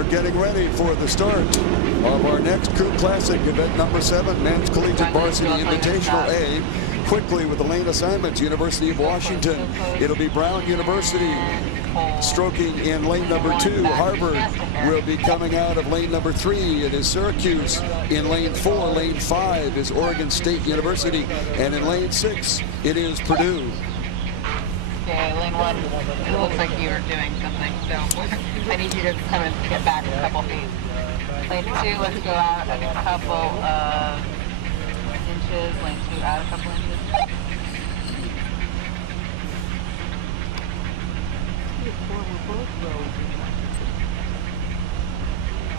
are getting ready for the start of our next Coupe Classic, event number 7, Men's Collegiate Varsity Invitational A. Quickly with the lane assignments, University of Washington. It'll be Brown University stroking in lane number 2. Harvard will be coming out of lane number 3. It is Syracuse in lane 4. Lane 5 is Oregon State University. And in lane 6, it is Purdue. Okay, lane 1, it looks like you were doing something, so I need you to come and get back a couple feet. Lane 2, let's go out a couple of inches. Lane 2 out a couple inches.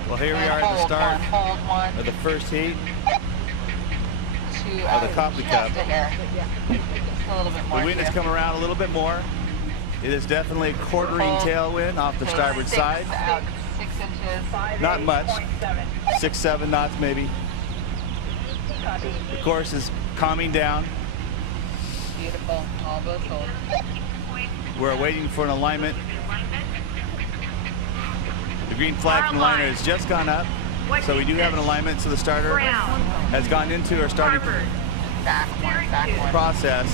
Well, here we are at the start of the first heat of the Copley Cup. The wind has come around a little bit more. It is definitely a quartering tailwind off the starboard side. 6 inches. Not much. 6, 7 knots maybe. The course is calming down. Beautiful. All boats hold. We're waiting for an alignment. The green flag from the liner has just gone up, so we do have an alignment. So the starter has gone into our starting process.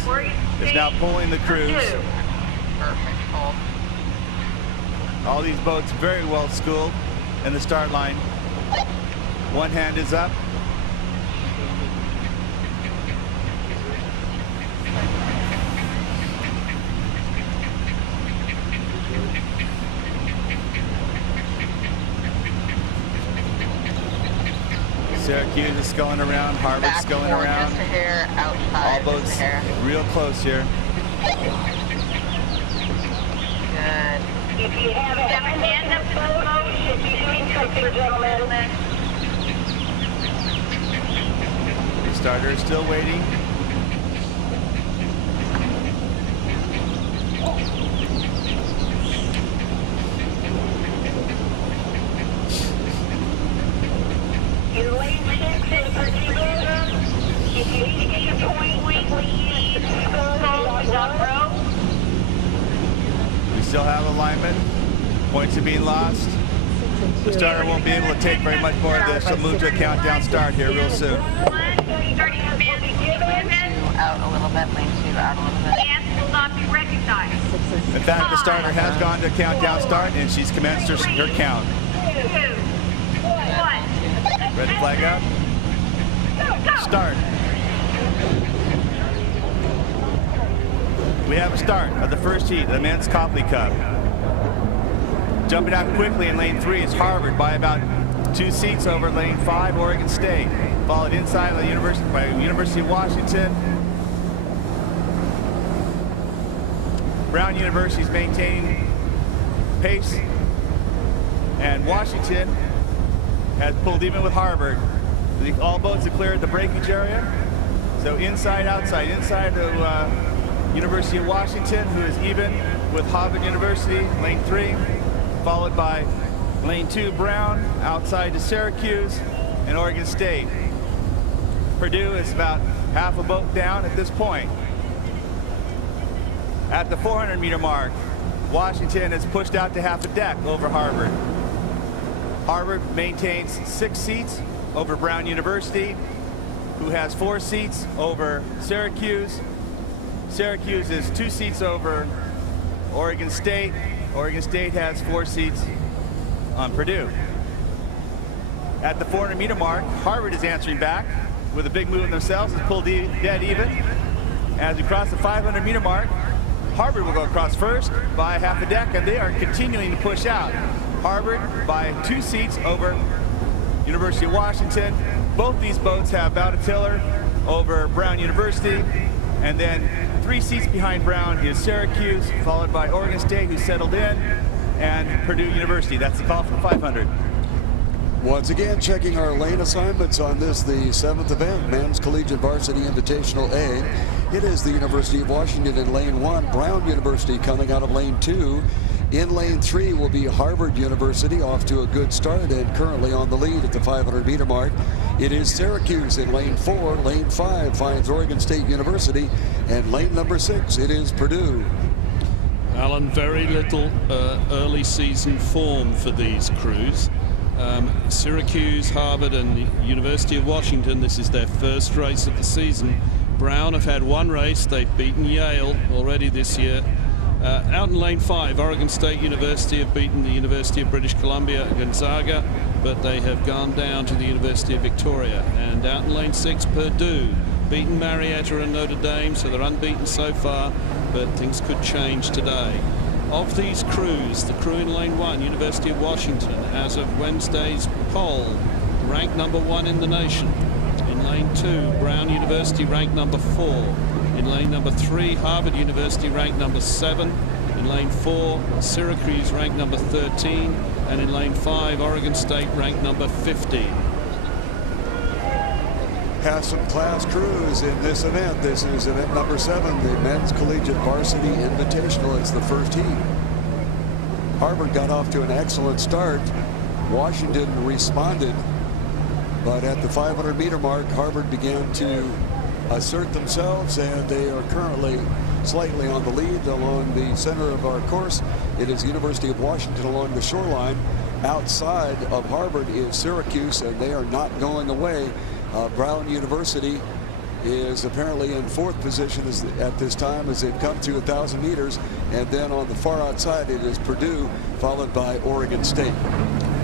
Is now pulling the crews. Perfect. Hold. All these boats very well schooled in the start line. One hand is up. Syracuse is sculling around, Harvard's sculling around. Just a hair outside. All boats real close here. Good. If you have a hand up the boat, should be doing something, gentlemen. The starter is still waiting. Your lane 6 is Purdue. If you need to get your point, please go. We still have alignment. Points are being lost. The starter won't be able to take very much more of this. She'll move to a countdown start here real soon. Out a little bit, lane 2 out a little bit. Dance will not be recognized. In fact, the starter has gone to a countdown start and she's commenced her count. 2, 1. Red flag up. Start. We have a start of the first heat of the Men's Copley Cup. Jumping out quickly in lane 3 is Harvard by about 2 seats over lane 5, Oregon State. Followed inside of the University of Washington. Brown University is maintaining pace. And Washington has pulled even with Harvard. All boats have cleared the breakage area. So inside, outside. Inside the University of Washington, who is even with Harvard University, lane 3, followed by lane 2, Brown, outside to Syracuse and Oregon State. Purdue is about half a boat down at this point. At the 400-meter mark, Washington has pushed out to half a deck over Harvard. Harvard maintains 6 seats over Brown University, who has 4 seats over Syracuse. Syracuse is 2 seats over Oregon State. Oregon State has 4 seats on Purdue. At the 400-meter mark, Harvard is answering back with a big move in themselves. It's pulled dead even. As we cross the 500-meter mark, Harvard will go across first by half a deck, and they are continuing to push out. Harvard by 2 seats over University of Washington. Both these boats have about a tiller over Brown University, and then 3 seats behind Brown is Syracuse, followed by Oregon State, who settled in, and Purdue University. That's the call for 500. Once again, checking our lane assignments on this, the 7th event, Men's Collegiate Varsity Invitational A. It is the University of Washington in lane 1, Brown University coming out of lane 2. In lane 3 will be Harvard University, off to a good start and currently on the lead at the 500-meter mark. It is Syracuse in lane 4. Lane 5 finds Oregon State University, and lane number 6, it is Purdue. Well, Alan, very little early season form for these crews. Syracuse, Harvard, and the University of Washington, this is their first race of the season. Brown have had one race. They've beaten Yale already this year. Out in lane 5, Oregon State University have beaten the University of British Columbia, Gonzaga, but they have gone down to the University of Victoria. And out in lane 6, Purdue beaten Marietta and Notre Dame, so they're unbeaten so far, but things could change today. Of these crews, the crew in lane 1, University of Washington, as of Wednesday's poll, ranked number 1 in the nation. In lane 2, Brown University ranked number 4. In lane number 3, Harvard University ranked number 7. In lane 4, Syracuse ranked number 13. And in lane 5, Oregon State ranked number 15. Have some class crews in this event. This is event number 7, the Men's Collegiate Varsity Invitational. It's the first heat. Harvard got off to an excellent start. Washington responded, but at the 500-meter mark, Harvard began to assert themselves, and they are currently slightly on the lead along the center of our course. It is University of Washington along the shoreline. Outside of Harvard is Syracuse, and they are not going away. Brown University is apparently in 4th position at this time as they've come through 1,000 meters. And then on the far outside, it is Purdue, followed by Oregon State.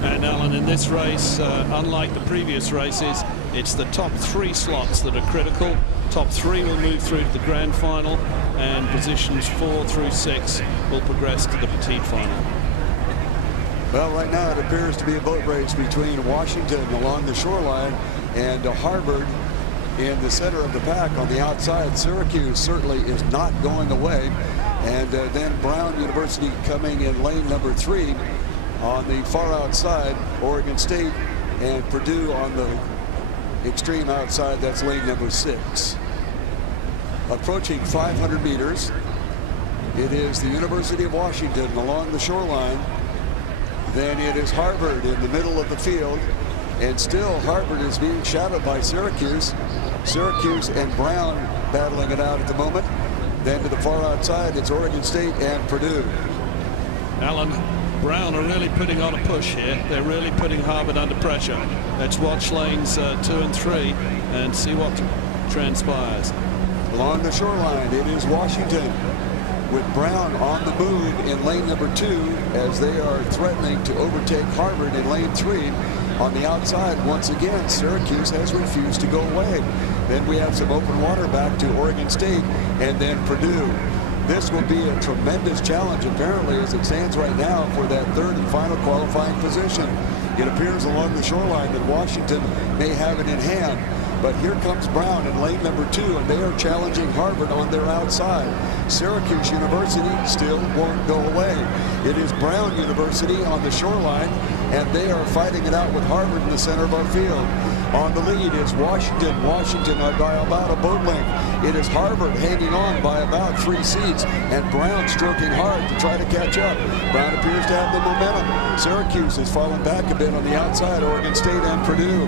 And Alan, in this race, unlike the previous races, it's the top 3 slots that are critical. Top 3 will move through to the grand final, and positions 4 through 6 will progress to the petite final. Well, right now it appears to be a boat race between Washington along the shoreline and Harvard in the center of the pack on the outside. Syracuse certainly is not going away. And then Brown University coming in lane number 3 on the far outside. Oregon State and Purdue on the extreme outside. That's lane number 6. Approaching 500 meters, it is the University of Washington along the shoreline. Then it is Harvard in the middle of the field. And still Harvard is being shadowed by Syracuse. Syracuse and Brown battling it out at the moment. Then to the far outside, it's Oregon State and Purdue. Alan, Brown are really putting on a push here. They're really putting Harvard under pressure. Let's watch lanes 2 and 3 and see what transpires. Along the shoreline, it is Washington with Brown on the move in lane number 2 as they are threatening to overtake Harvard in lane 3. On the outside, once again, Syracuse has refused to go away. Then we have some open water back to Oregon State and then Purdue. This will be a tremendous challenge, apparently, as it stands right now for that 3rd and final qualifying position. It appears along the shoreline that Washington may have it in hand. But here comes Brown in lane number 2, and they are challenging Harvard on their outside. Syracuse University still won't go away. It is Brown University on the shoreline, and they are fighting it out with Harvard in the center of our field. On the lead is Washington. Washington are by about a boat length. It is Harvard hanging on by about 3 seats, and Brown stroking hard to try to catch up. Brown appears to have the momentum. Syracuse has fallen back a bit on the outside, Oregon State and Purdue.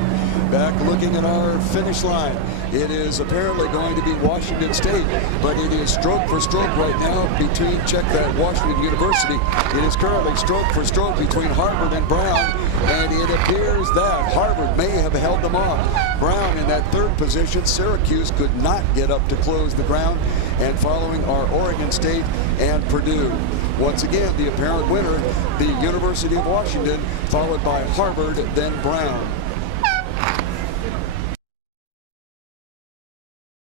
Back looking at our finish line. It is apparently going to be Washington State, but it is stroke for stroke right now between, check that, Washington University. It is currently stroke for stroke between Harvard and Brown, and it appears that Harvard may have held them off. Brown in that 3rd position. Syracuse could not get up to close the ground, and following are Oregon State and Purdue. Once again, the apparent winner, the University of Washington, followed by Harvard, then Brown.